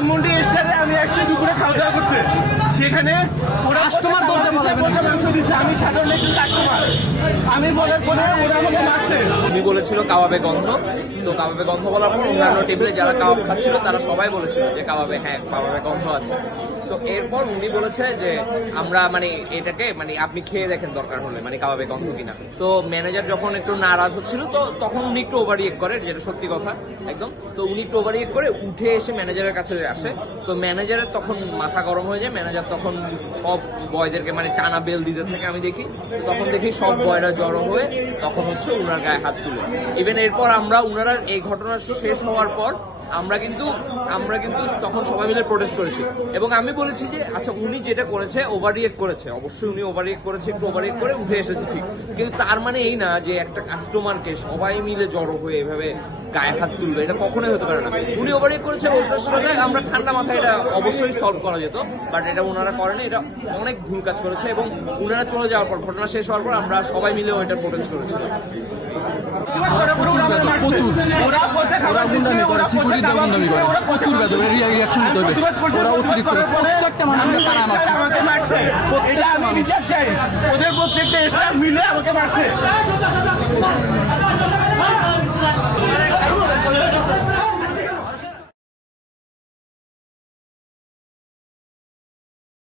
ধানমন্ডি স্টারে আমি একটু দুপুরে খাওয়া দাওয়া করতে, সেখানে কাস্টমার মাংস দিচ্ছে, আমি সাধারণ একটু কাস্টমার, আমি বলার পরে ওরা আমাকে মারছে। উনি বলেছিল কাবাবে গন্ধ, তো কাবাবে গন্ধ বলার পর অন্যান্য টেবিলে যারা কাবাব খাচ্ছিল তারা সবাই বলেছিল যে কাবাবে, হ্যাঁ কাবাবে গন্ধ আছে। তো এরপর উনি বলেছে যে আমরা মানে এটাকে মানে আপনি খেয়ে দেখেন দরকার হলে মানে কাবাবে গন্ধ কিনা। তো ম্যানেজার যখন একটু নারাজ হচ্ছিল তো তখন উনি একটু ওভাররিয়েক্ট করে, যেটা সত্যি কথা একদম। তো উনি একটু ওভাররিয়েক্ট করে উঠে এসে ম্যানেজারের কাছে আসে। তো ম্যানেজারের তখন মাথা গরম হয়ে যায়, ম্যানেজার তখন সব বয়দেরকে মানে টানা বেল দিতে থাকে আমি দেখি। তো তখন দেখি সব বয়রা জড়ো হয়ে তখন হচ্ছে উনার গায়ে হাত তুলে। ইভেন এরপর আমরা উনারা এই ঘটনা শেষ হওয়ার পর আমরা কিন্তু তখন সবাই মিলে প্রোটেস্ট করেছি এবং আমি বলেছি যে আচ্ছা উনি যেটা করেছে ওভাররিয়েক্ট করেছে, অবশ্যই উনি ওভাররিয়েক্ট করেছে, একটু ওভাররিয়েক্ট করে উঠে এসেছে ঠিক, কিন্তু তার মানে এই না যে একটা কাস্টমারকে সবাই মিলে জড়ো হয়ে এভাবে গায়ে হাত তুলবে, এটা কখনোই হতে পারে না। উনি ওভাররিয়েক্ট করেছে, ওটার সাথে আমরা ঠান্ডা মাথায় এটা অবশ্যই সলভ করা যেত, বাট এটা ওনারা করেনি, এটা অনেক ভুল কাজ করেছে। এবং ওনারা চলে যাওয়ার পর, ঘটনা শেষ হওয়ার পর আমরা সবাই মিলে ওইটা প্রোটেস্ট করেছিলাম। ওদের প্রত্যেকটা স্টাফ মিলে আমাকে মারছে।